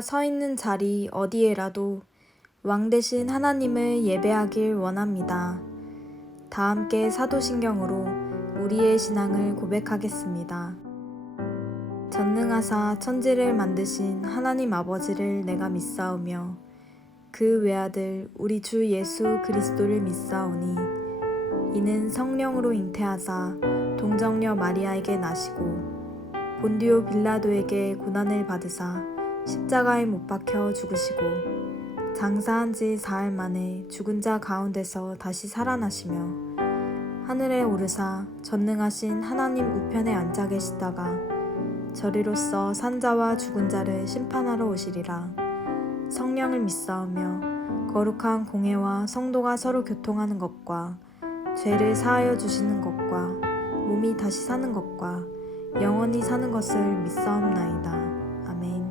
내가 서 있는 자리 어디에라도 왕 되신 하나님을 예배하길 원합니다. 다 함께 사도신경으로 우리의 신앙을 고백하겠습니다. 전능하사 천지를 만드신 하나님 아버지를 내가 믿사오며 그 외아들 우리 주 예수 그리스도를 믿사오니 이는 성령으로 잉태하사 동정녀 마리아에게 나시고 본디오 빌라도에게 고난을 받으사 십자가에 못 박혀 죽으시고 장사한 지 사흘 만에 죽은 자 가운데서 다시 살아나시며 하늘에 오르사 전능하신 하나님 우편에 앉아 계시다가 저리로서 산자와 죽은 자를 심판하러 오시리라. 성령을 믿사오며 거룩한 공회와 성도가 서로 교통하는 것과 죄를 사하여 주시는 것과 몸이 다시 사는 것과 영원히 사는 것을 믿사옵나이다. 아멘.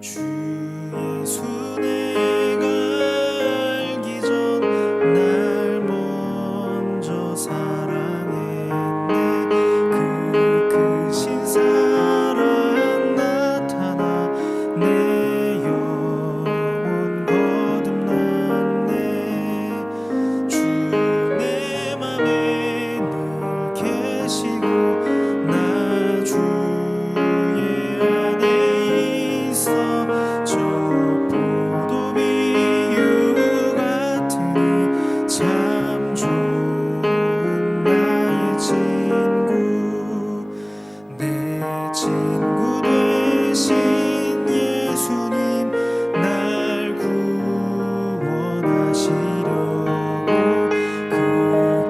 주 예수 내가 알기 전 날 먼저 사랑했네. 그 크신 사랑 나타나 내 영혼 거듭났네. 주 내 맘에 늘 계시고 나 주의 안에 있어. 저 포도 비유 같으니 참 좋은 나의 친구. 내 친구 되신 예수님 날 구원하시려고 그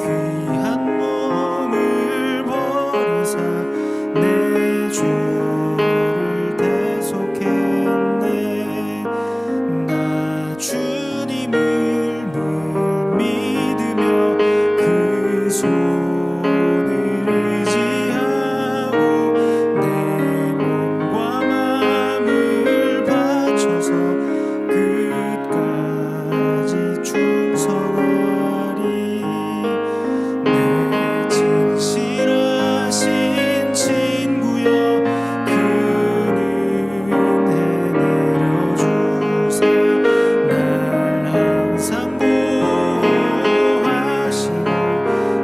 귀한 몸을 버리사 내 죄를 대속했네. 나 주님을 늘 믿으며 그 손을 의지하고 내 몸과 마음을 바쳐서 끝까지 충성하리. 내 진실하신 친구여 큰 은혜 내려주사 날 항상 보호하시고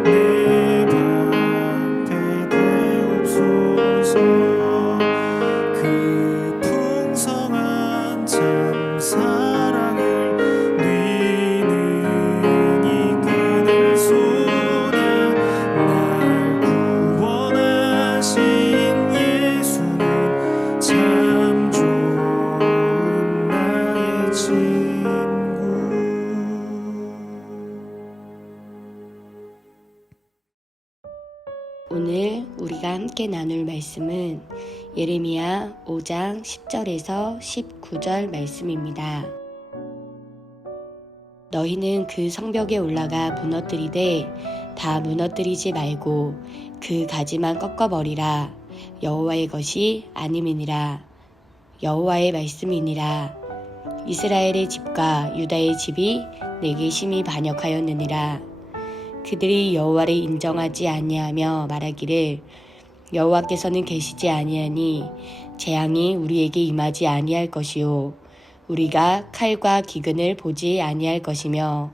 내 방패 되옵소서. 그 풍성한 참 사랑을 능히 끊을 소냐. 날 구원하신 예수는 참 좋은 나의 친구. 오늘 우리가 함께 나눌 말씀은 예레미야 5장 10절에서 19절 말씀입니다. 너희는 그 성벽에 올라가 무너뜨리되 다 무너뜨리지 말고 그 가지만 꺾어버리라. 여호와의 것이 아님이니라. 여호와의 말씀이니라. 이스라엘의 집과 유다의 집이 내게 심히 반역하였느니라. 그들이 여호와를 인정하지 아니하며 말하기를 여호와께서는 계시지 아니하니 재앙이 우리에게 임하지 아니할 것이요 우리가 칼과 기근을 보지 아니할 것이며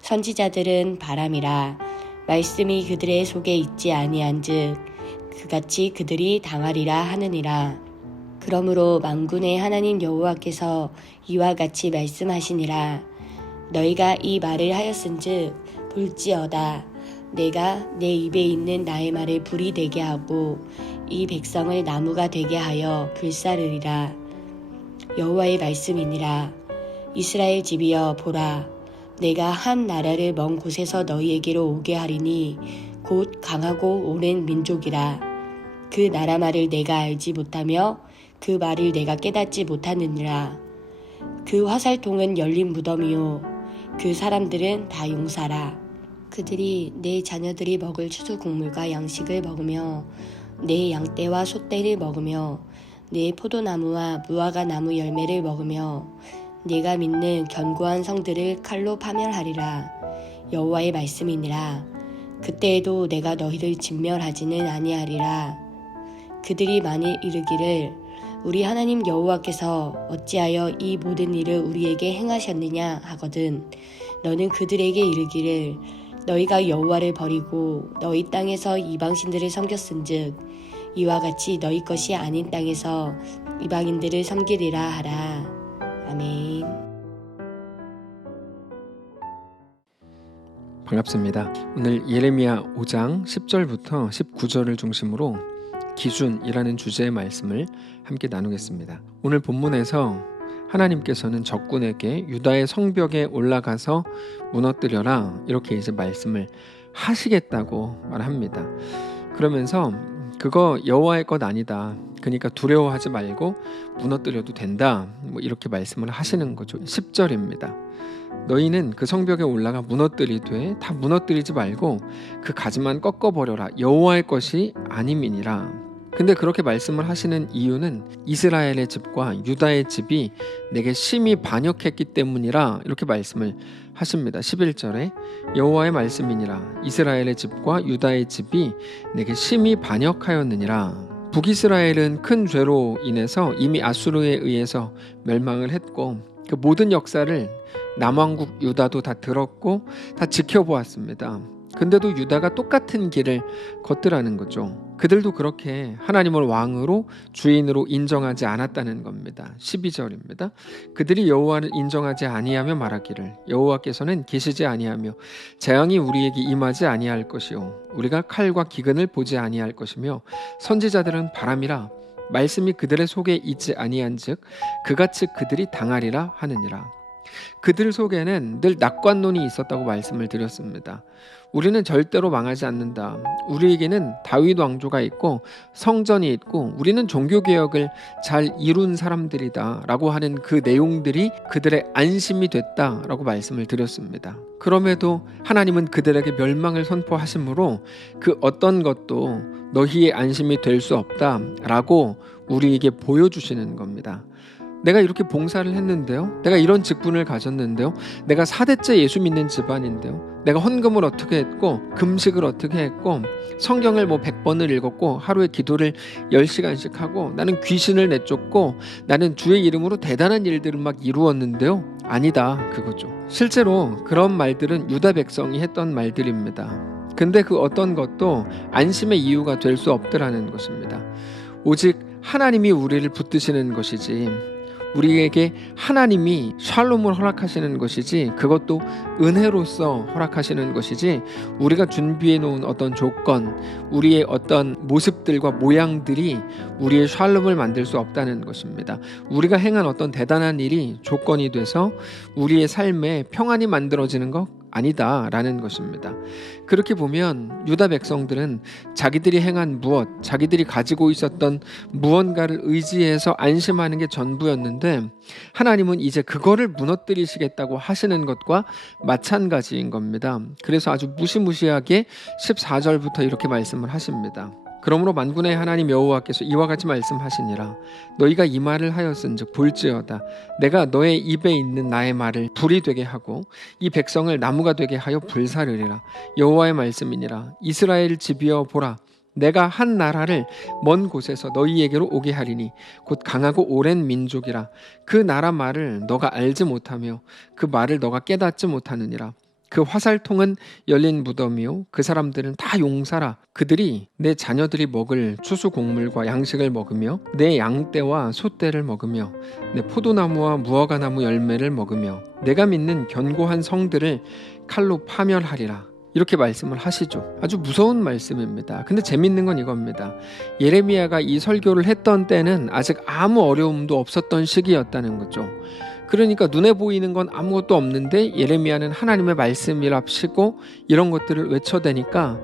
선지자들은 바람이라 말씀이 그들의 속에 있지 아니한즉 그같이 그들이 당하리라 하느니라. 그러므로 만군의 하나님 여호와께서 이와 같이 말씀하시니라. 너희가 이 말을 하였은즉 볼지어다 내가 내 입에 있는 나의 말을 불이 되게 하고 이 백성을 나무가 되게 하여 불사르리라. 여호와의 말씀이니라. 이스라엘 집이여 보라 내가 한 나라를 먼 곳에서 너희에게로 오게 하리니 곧 강하고 오랜 민족이라. 그 나라 말을 내가 알지 못하며 그 말을 내가 깨닫지 못하느니라. 그 화살통은 열린 무덤이요 그 사람들은 다 용사라. 그들이 내 자녀들이 먹을 추수 곡물과 양식을 먹으며 내 양떼와 소떼를 먹으며 내 포도나무와 무화과 나무 열매를 먹으며 네가 믿는 견고한 성들을 칼로 파멸하리라. 여호와의 말씀이니라. 그때에도 내가 너희를 진멸하지는 아니하리라. 그들이 만일 이르기를 우리 하나님 여호와께서 어찌하여 이 모든 일을 우리에게 행하셨느냐 하거든 너는 그들에게 이르기를 너희가 여호와를 버리고 너희 땅에서 이방신들을 섬겼은즉 이와 같이 너희 것이 아닌 땅에서 이방인들을 섬기리라 하라. 아멘. 반갑습니다. 오늘 예레미야 5장 10절부터 19절을 중심으로 기준이라는 주제의 말씀을 함께 나누겠습니다. 오늘 본문에서 하나님께서는 적군에게 유다의 성벽에 올라가서 무너뜨려라 이렇게 이제 말씀을 하시겠다고 말합니다. 그러면서 그거 여호와의 것 아니다. 그러니까 두려워하지 말고 무너뜨려도 된다. 이렇게 말씀을 하시는 거죠. 10절입니다. 너희는 그 성벽에 올라가 무너뜨리되 다 무너뜨리지 말고 그 가지만 꺾어버려라. 여호와의 것이 아님이니라. 근데 그렇게 말씀을 하시는 이유는 이스라엘의 집과 유다의 집이 내게 심히 반역했기 때문이라 이렇게 말씀을 하십니다. 11절에 여호와의 말씀이니라. 이스라엘의 집과 유다의 집이 내게 심히 반역하였느니라. 북이스라엘은 큰 죄로 인해서 이미 아수르에 의해서 멸망을 했고 그 모든 역사를 남왕국 유다도 다 들었고 다 지켜보았습니다. 근데도 유다가 똑같은 길을 걷더라는 거죠. 그들도 그렇게 하나님을 왕으로 주인으로 인정하지 않았다는 겁니다. 12절입니다. 그들이 여호와를 인정하지 아니하며 말하기를 여호와께서는 계시지 아니하며 재앙이 우리에게 임하지 아니할 것이요 우리가 칼과 기근을 보지 아니할 것이며 선지자들은 바람이라 말씀이 그들의 속에 있지 아니한즉 그같이 그들이 당하리라 하느니라. 그들 속에는 늘 낙관론이 있었다고 말씀을 드렸습니다. 우리는 절대로 망하지 않는다. 우리에게는 다윗 왕조가 있고 성전이 있고 우리는 종교개혁을 잘 이룬 사람들이다 라고 하는 그 내용들이 그들의 안심이 됐다라고 말씀을 드렸습니다. 그럼에도 하나님은 그들에게 멸망을 선포하시므로 그 어떤 것도 너희의 안심이 될 수 없다라고 우리에게 보여주시는 겁니다. 내가 이렇게 봉사를 했는데요. 내가 이런 직분을 가졌는데요. 내가 4대째 예수 믿는 집안인데요. 내가 헌금을 어떻게 했고 금식을 어떻게 했고 성경을 100번을 읽었고 하루에 기도를 10시간씩 하고 나는 귀신을 내쫓고 나는 주의 이름으로 대단한 일들을 막 이루었는데요. 아니다 그거죠. 실제로 그런 말들은 유다 백성이 했던 말들입니다. 근데 그 어떤 것도 안심의 이유가 될 수 없더라는 것입니다. 오직 하나님이 우리를 붙드시는 것이지 우리에게 하나님이 샬롬을 허락하시는 것이지 그것도 은혜로서 허락하시는 것이지 우리가 준비해 놓은 어떤 조건 우리의 어떤 모습들과 모양들이 우리의 샬롬을 만들 수 없다는 것입니다. 우리가 행한 어떤 대단한 일이 조건이 돼서 우리의 삶에 평안이 만들어지는 것 아니다라는 것입니다. 그렇게 보면 유다 백성들은 자기들이 행한 무엇, 자기들이 가지고 있었던 무언가를 의지해서 안심하는 게 전부였는데 하나님은 이제 그거를 무너뜨리시겠다고 하시는 것과 마찬가지인 겁니다. 그래서 아주 무시무시하게 14절부터 이렇게 말씀을 하십니다. 그러므로 만군의 하나님 여호와께서 이와 같이 말씀하시니라. 너희가 이 말을 하였은즉 볼지어다. 내가 너의 입에 있는 나의 말을 불이 되게 하고 이 백성을 나무가 되게 하여 불사르리라. 여호와의 말씀이니라. 이스라엘 집이여 보라. 내가 한 나라를 먼 곳에서 너희에게로 오게 하리니 곧 강하고 오랜 민족이라. 그 나라 말을 너가 알지 못하며 그 말을 너가 깨닫지 못하느니라. 그 화살통은 열린 무덤이요 그 사람들은 다 용사라. 그들이 내 자녀들이 먹을 추수 곡물과 양식을 먹으며 내 양떼와 소떼를 먹으며 내 포도나무와 무화과나무 열매를 먹으며 내가 믿는 견고한 성들을 칼로 파멸하리라. 이렇게 말씀을 하시죠. 아주 무서운 말씀입니다. 근데 재밌는 건 이겁니다. 예레미야가 이 설교를 했던 때는 아직 아무 어려움도 없었던 시기였다는 거죠. 그러니까 눈에 보이는 건 아무것도 없는데 예레미야는 하나님의 말씀이랍시고 이런 것들을 외쳐대니까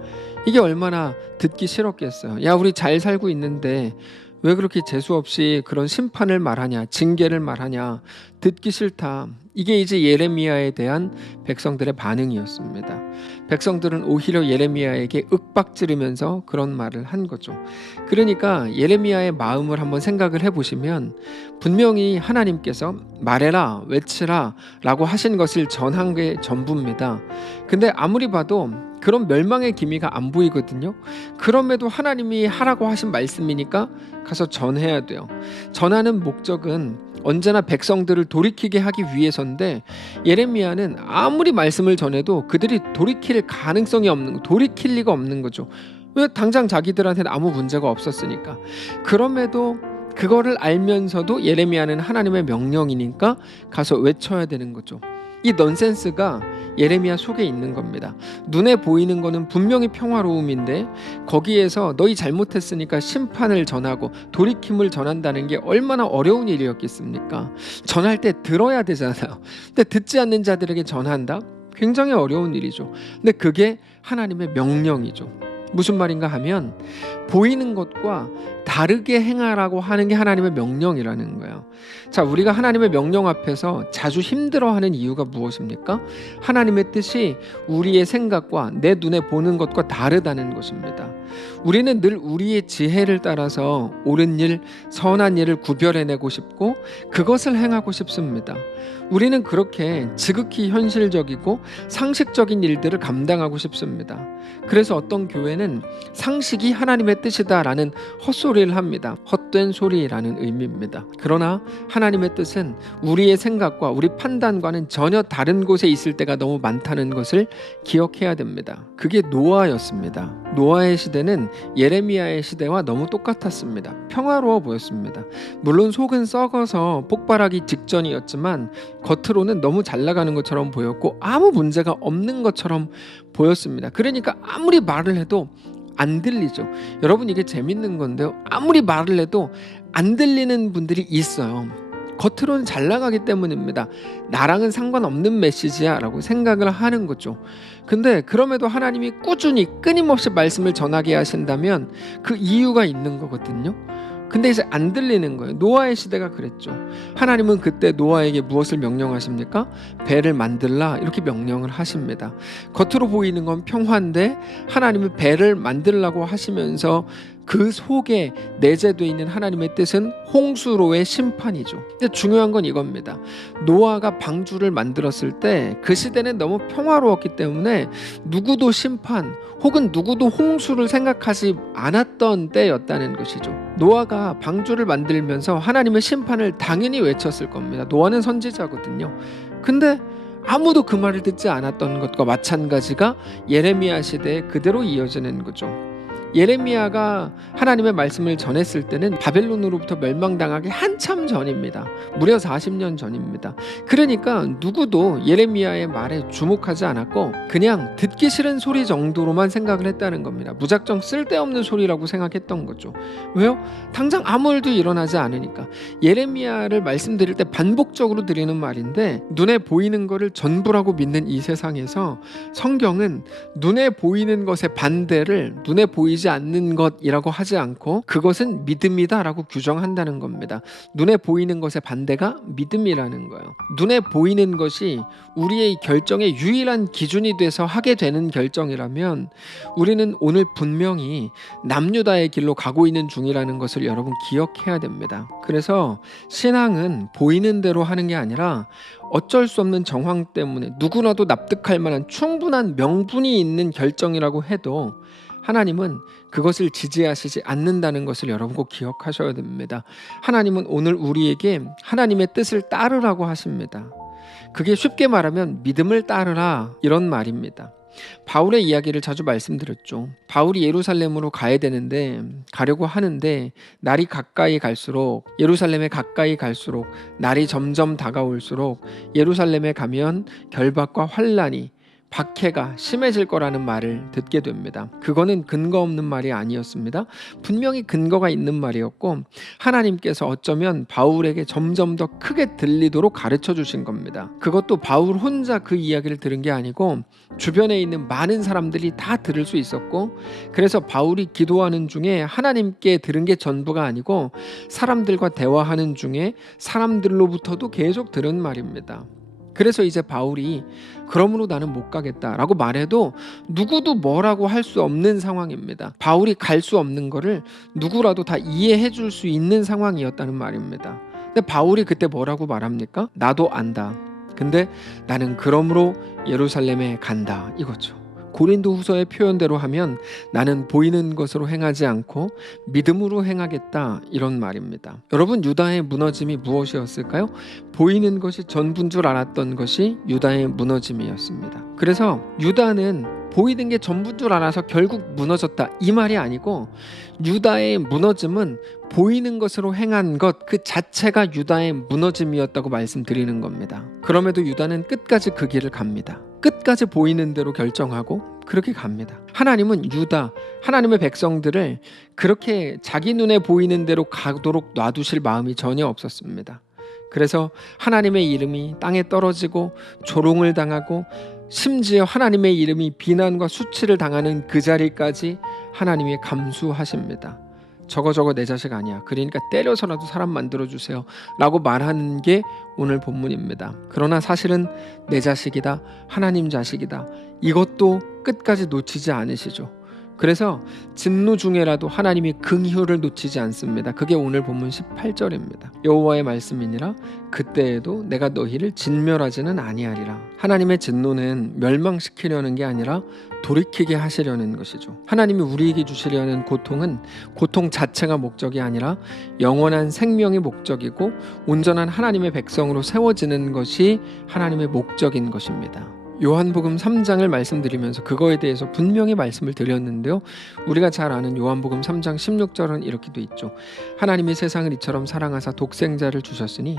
이게 얼마나 듣기 싫었겠어요. 야, 우리 잘 살고 있는데 왜 그렇게 재수없이 그런 심판을 말하냐, 징계를 말하냐, 듣기 싫다. 이게 이제 예레미야에 대한 백성들의 반응이었습니다. 백성들은 오히려 예레미야에게 윽박지르면서 그런 말을 한 거죠. 그러니까 예레미야의 마음을 한번 생각을 해보시면 분명히 하나님께서 말해라, 외치라 라고 하신 것을 전한 게 전부입니다. 근데 아무리 봐도 그런 멸망의 기미가 안 보이거든요. 그럼에도 하나님이 하라고 하신 말씀이니까 가서 전해야 돼요. 전하는 목적은 언제나 백성들을 돌이키게 하기 위해서인데 예레미야는 아무리 말씀을 전해도 그들이 돌이킬 가능성이 없는 거, 돌이킬 리가 없는 거죠. 왜? 당장 자기들한테는 아무 문제가 없었으니까. 그럼에도 그거를 알면서도 예레미야는 하나님의 명령이니까 가서 외쳐야 되는 거죠. 이 넌센스가 예레미야 속에 있는 겁니다. 눈에 보이는 거는 분명히 평화로움인데 거기에서 너희 잘못했으니까 심판을 전하고 돌이킴을 전한다는 게 얼마나 어려운 일이었겠습니까? 전할 때 들어야 되잖아요. 근데 듣지 않는 자들에게 전한다? 굉장히 어려운 일이죠. 근데 그게 하나님의 명령이죠. 무슨 말인가 하면 보이는 것과 다르게 행하라고 하는 게 하나님의 명령이라는 거예요. 자, 우리가 하나님의 명령 앞에서 자주 힘들어하는 이유가 무엇입니까? 하나님의 뜻이 우리의 생각과 내 눈에 보는 것과 다르다는 것입니다. 우리는 늘 우리의 지혜를 따라서 옳은 일, 선한 일을 구별해내고 싶고 그것을 행하고 싶습니다. 우리는 그렇게 지극히 현실적이고 상식적인 일들을 감당하고 싶습니다. 그래서 어떤 교회는 상식이 하나님의 뜻이다라는 헛소리를 합니다. 헛된 소리라는 의미입니다. 그러나 하나님의 뜻은 우리의 생각과 우리 판단과는 전혀 다른 곳에 있을 때가 너무 많다는 것을 기억해야 됩니다. 그게 노아였습니다. 노아의 시대는 예레미야의 시대와 너무 똑같았습니다. 평화로워 보였습니다. 물론 속은 썩어서 폭발하기 직전이었지만 겉으로는 너무 잘 나가는 것처럼 보였고 아무 문제가 없는 것처럼 보였습니다. 그러니까 아무리 말을 해도 안 들리죠. 여러분, 이게 재밌는 건데요. 아무리 말을 해도 안 들리는 분들이 있어요. 겉으로는 잘 나가기 때문입니다. 나랑은 상관없는 메시지야 라고 생각을 하는 거죠. 근데 그럼에도 하나님이 꾸준히 끊임없이 말씀을 전하게 하신다면 그 이유가 있는 거거든요. 근데 이제 안 들리는 거예요. 노아의 시대가 그랬죠. 하나님은 그때 노아에게 무엇을 명령하십니까? 배를 만들라 이렇게 명령을 하십니다. 겉으로 보이는 건 평화인데 하나님은 배를 만들라고 하시면서 그 속에 내재되어 있는 하나님의 뜻은 홍수로의 심판이죠. 근데 중요한 건 이겁니다. 노아가 방주를 만들었을 때 그 시대는 너무 평화로웠기 때문에 누구도 심판 혹은 누구도 홍수를 생각하지 않았던 때였다는 것이죠. 노아가 방주를 만들면서 하나님의 심판을 당연히 외쳤을 겁니다. 노아는 선지자거든요. 근데 아무도 그 말을 듣지 않았던 것과 마찬가지가 예레미야 시대에 그대로 이어지는 거죠. 예레미야가 하나님의 말씀을 전했을 때는 바벨론으로부터 멸망당하기 한참 전입니다. 무려 40년 전입니다. 그러니까 누구도 예레미야의 말에 주목하지 않았고 그냥 듣기 싫은 소리 정도로만 생각을 했다는 겁니다. 무작정 쓸데없는 소리라고 생각했던 거죠. 왜요? 당장 아무 일도 일어나지 않으니까. 예레미야를 말씀드릴 때 반복적으로 드리는 말인데 눈에 보이는 것을 전부라고 믿는 이 세상에서 성경은 눈에 보이는 것의 반대를 눈에 보이지 않는 것이라고 하지 않고 그것은 믿음이다 라고 규정한다는 겁니다. 눈에 보이는 것의 반대가 믿음이라는 거예요. 눈에 보이는 것이 우리의 결정의 유일한 기준이 돼서 하게 되는 결정이라면 우리는 오늘 분명히 남유다의 길로 가고 있는 중이라는 것을 여러분 기억해야 됩니다. 그래서 신앙은 보이는 대로 하는 게 아니라 어쩔 수 없는 정황 때문에 누구나도 납득할 만한 충분한 명분이 있는 결정이라고 해도 하나님은 그것을 지지하시지 않는다는 것을 여러분 꼭 기억하셔야 됩니다. 하나님은 오늘 우리에게 하나님의 뜻을 따르라고 하십니다. 그게 쉽게 말하면 믿음을 따르라 이런 말입니다. 바울의 이야기를 자주 말씀드렸죠. 바울이 예루살렘으로 가야 되는데 가려고 하는데 날이 가까이 갈수록 예루살렘에 가까이 갈수록 날이 점점 다가올수록 예루살렘에 가면 결박과 환난이 박해가 심해질 거라는 말을 듣게 됩니다. 그거는 근거 없는 말이 아니었습니다. 분명히 근거가 있는 말이었고 하나님께서 어쩌면 바울에게 점점 더 크게 들리도록 가르쳐 주신 겁니다. 그것도 바울 혼자 그 이야기를 들은 게 아니고 주변에 있는 많은 사람들이 다 들을 수 있었고 그래서 바울이 기도하는 중에 하나님께 들은 게 전부가 아니고 사람들과 대화하는 중에 사람들로부터도 계속 들은 말입니다. 그래서 이제 바울이 그러므로 나는 못 가겠다라고 말해도 누구도 뭐라고 할 수 없는 상황입니다. 바울이 갈 수 없는 거를 누구라도 다 이해해 줄 수 있는 상황이었다는 말입니다. 근데 바울이 그때 뭐라고 말합니까? 나도 안다. 근데 나는 그러므로 예루살렘에 간다. 이거죠. 고린도후서의 표현대로 하면 나는 보이는 것으로 행하지 않고 믿음으로 행하겠다, 이런 말입니다. 여러분, 유다의 무너짐이 무엇이었을까요? 보이는 것이 전부인 줄 알았던 것이 유다의 무너짐이었습니다. 그래서 유다는 보이는 게 전부인 줄 알아서 결국 무너졌다, 이 말이 아니고 유다의 무너짐은 보이는 것으로 행한 것 그 자체가 유다의 무너짐이었다고 말씀드리는 겁니다. 그럼에도 유다는 끝까지 그 길을 갑니다. 끝까지 보이는 대로 결정하고 그렇게 갑니다. 하나님은 유다, 하나님의 백성들을 그렇게 자기 눈에 보이는 대로 가도록 놔두실 마음이 전혀 없었습니다. 그래서 하나님의 이름이 땅에 떨어지고 조롱을 당하고 심지어 하나님의 이름이 비난과 수치를 당하는 그 자리까지 하나님이 감수하십니다. 저거 내 자식 아니야. 그러니까 때려서라도 사람 만들어주세요 라고 말하는 게 오늘 본문입니다. 그러나 사실은 내 자식이다, 하나님 자식이다, 이것도 끝까지 놓치지 않으시죠. 그래서 진노 중에라도 하나님이 긍휼을 놓치지 않습니다. 그게 오늘 본문 18절입니다. 여호와의 말씀이니라 그때에도 내가 너희를 진멸하지는 아니하리라. 하나님의 진노는 멸망시키려는 게 아니라 돌이키게 하시려는 것이죠. 하나님이 우리에게 주시려는 고통은 고통 자체가 목적이 아니라 영원한 생명이 목적이고 온전한 하나님의 백성으로 세워지는 것이 하나님의 목적인 것입니다. 요한복음 3장을 말씀드리면서 그거에 대해서 분명히 말씀을 드렸는데요. 우리가 잘 아는 요한복음 3장 16절은 이렇게 돼 있죠. 하나님이 세상을 이처럼 사랑하사 독생자를 주셨으니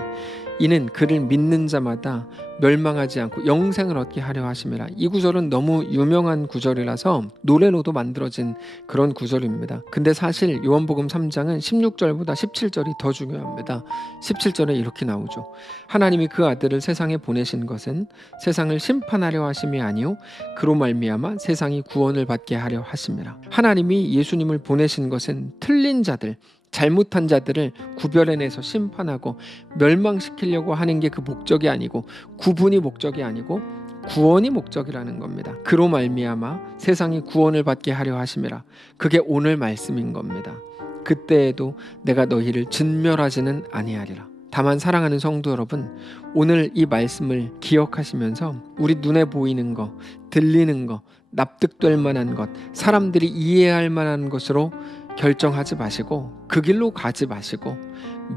이는 그를 믿는 자마다 멸망하지 않고 영생을 얻게 하려 하심이라. 이 구절은 너무 유명한 구절이라서 노래로도 만들어진 그런 구절입니다. 근데 사실 요한복음 3장은 16절보다 17절이 더 중요합니다. 17절에 이렇게 나오죠. 하나님이 그 아들을 세상에 보내신 것은 세상을 심판하려 하심이 아니요 그로 말미암아 세상이 구원을 받게 하려 하심이라. 하나님이 예수님을 보내신 것은 틀린 자들, 잘못한 자들을 구별해내서 심판하고 멸망시키려고 하는 게 그 목적이 아니고 구분이 목적이 아니고 구원이 목적이라는 겁니다. 그로 말미암아 세상이 구원을 받게 하려 하심이라. 그게 오늘 말씀인 겁니다. 그때에도 내가 너희를 진멸하지는 아니하리라. 다만 사랑하는 성도 여러분, 오늘 이 말씀을 기억하시면서 우리 눈에 보이는 거, 들리는 거, 납득될 만한 것, 사람들이 이해할 만한 것으로 결정하지 마시고 그 길로 가지 마시고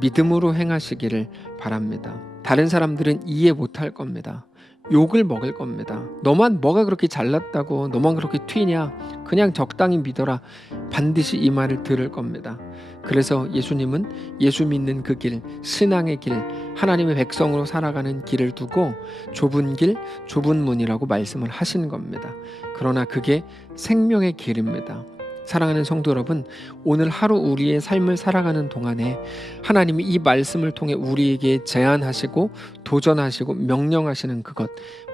믿음으로 행하시기를 바랍니다. 다른 사람들은 이해 못할 겁니다. 욕을 먹을 겁니다. 너만 뭐가 그렇게 잘났다고, 너만 그렇게 튀냐, 그냥 적당히 믿어라, 반드시 이 말을 들을 겁니다. 그래서 예수님은 예수 믿는 그 길, 신앙의 길, 하나님의 백성으로 살아가는 길을 두고 좁은 길, 좁은 문이라고 말씀을 하신 겁니다. 그러나 그게 생명의 길입니다. 사랑하는 성도 여러분, 오늘 하루 우리의 삶을 살아가는 동안에 하나님이 이 말씀을 통해 우리에게 제안하시고 도전하시고 명령하시는 그것,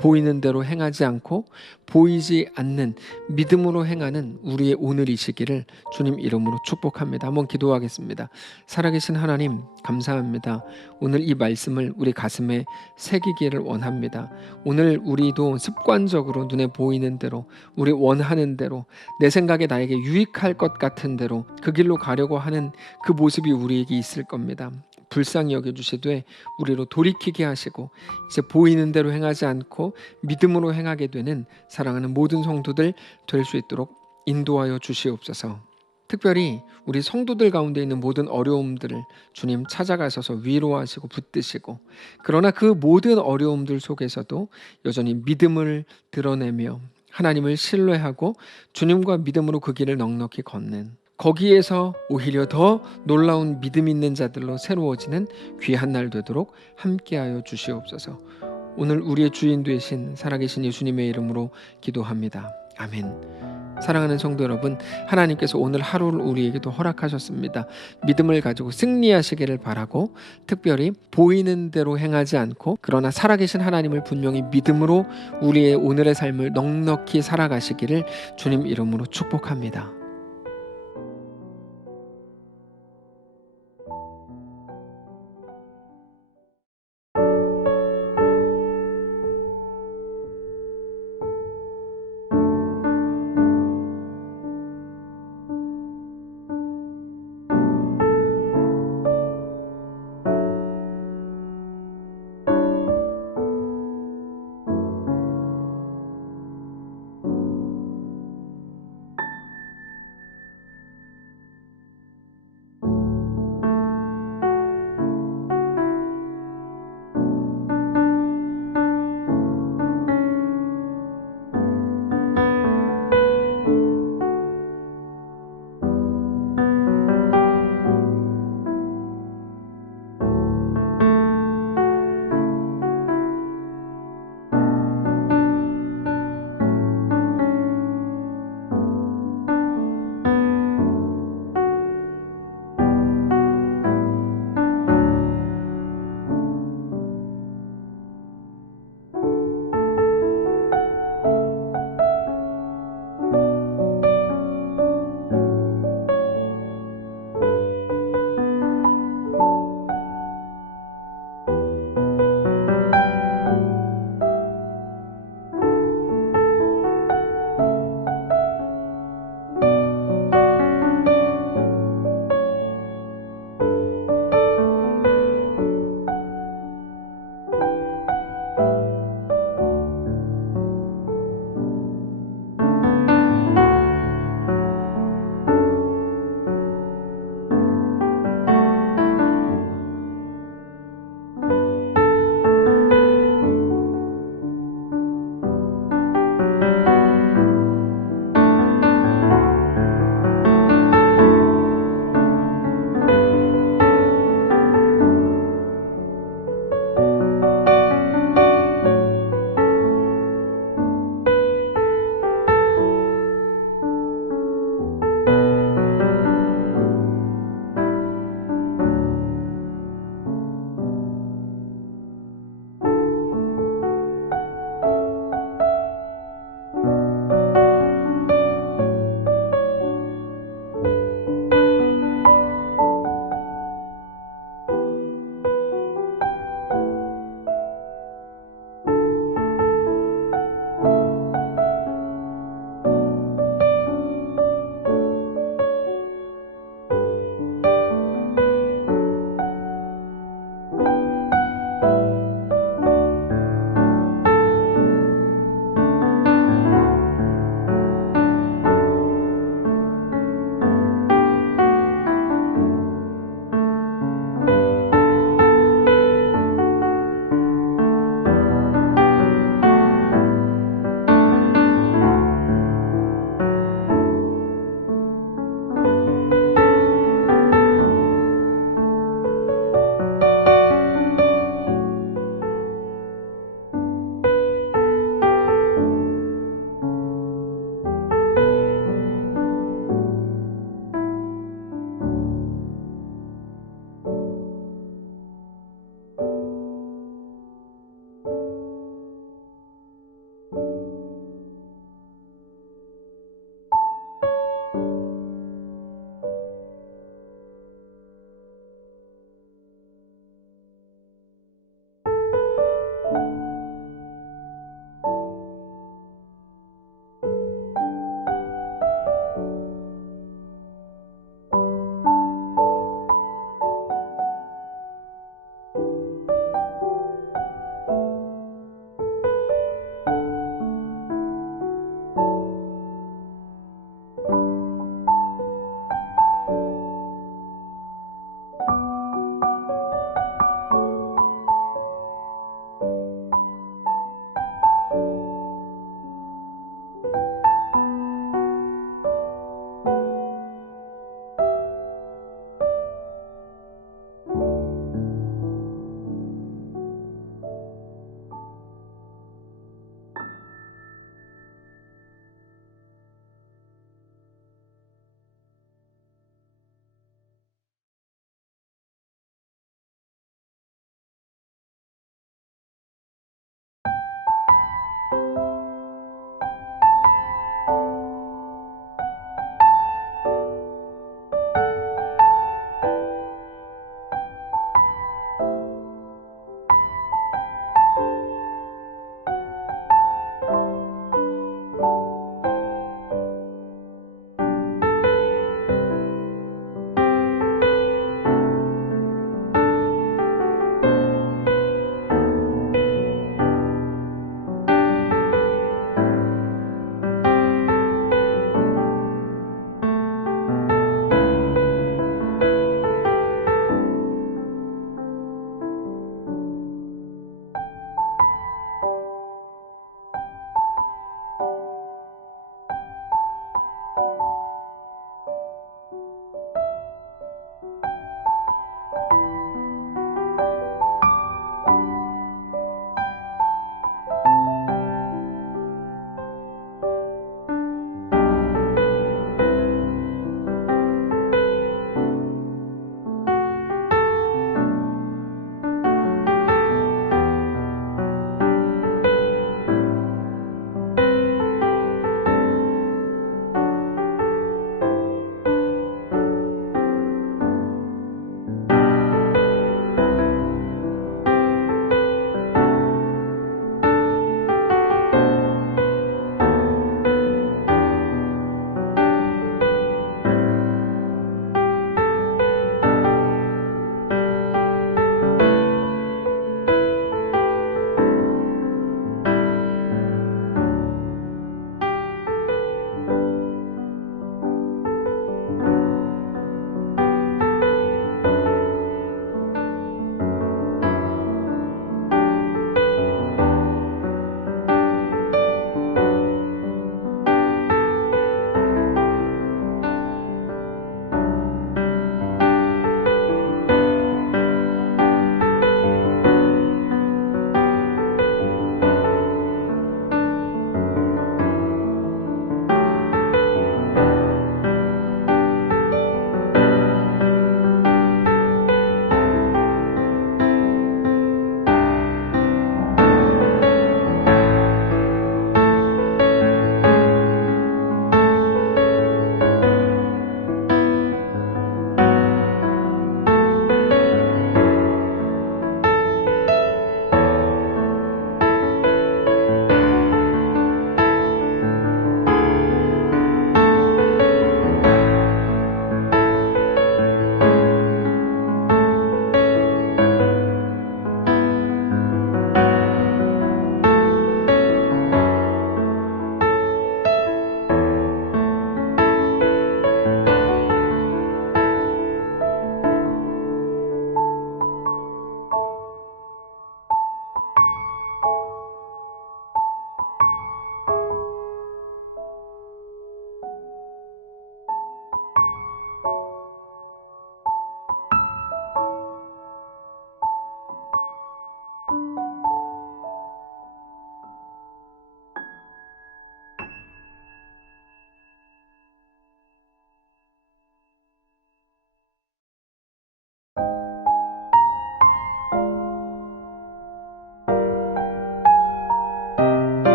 보이는 대로 행하지 않고 보이지 않는 믿음으로 행하는 우리의 오늘이시기를 주님 이름으로 축복합니다. 한번 기도하겠습니다. 살아계신 하나님, 감사합니다. 오늘 이 말씀을 우리 가슴에 새기기를 원합니다. 오늘 우리도 습관적으로 눈에 보이는 대로, 우리 원하는 대로, 내 생각에 나에게 유익할 것 같은 대로 그 길로 가려고 하는 그 모습이 우리에게 있을 겁니다. 불쌍히 여겨주시되 우리로 돌이키게 하시고 이제 보이는 대로 행하지 않고 믿음으로 행하게 되는 사랑하는 모든 성도들 될 수 있도록 인도하여 주시옵소서. 특별히 우리 성도들 가운데 있는 모든 어려움들을 주님 찾아가셔서 위로하시고 붙드시고, 그러나 그 모든 어려움들 속에서도 여전히 믿음을 드러내며 하나님을 신뢰하고 주님과 믿음으로 그 길을 넉넉히 걷는, 거기에서 오히려 더 놀라운 믿음 있는 자들로 새로워지는 귀한 날 되도록 함께하여 주시옵소서. 오늘 우리의 주인 되신 살아계신 예수님의 이름으로 기도합니다. 아멘. 사랑하는 성도 여러분, 하나님께서 오늘 하루를 우리에게도 허락하셨습니다. 믿음을 가지고 승리하시기를 바라고, 특별히 보이는 대로 행하지 않고 그러나 살아계신 하나님을 분명히 믿음으로 우리의 오늘의 삶을 넉넉히 살아가시기를 주님 이름으로 축복합니다.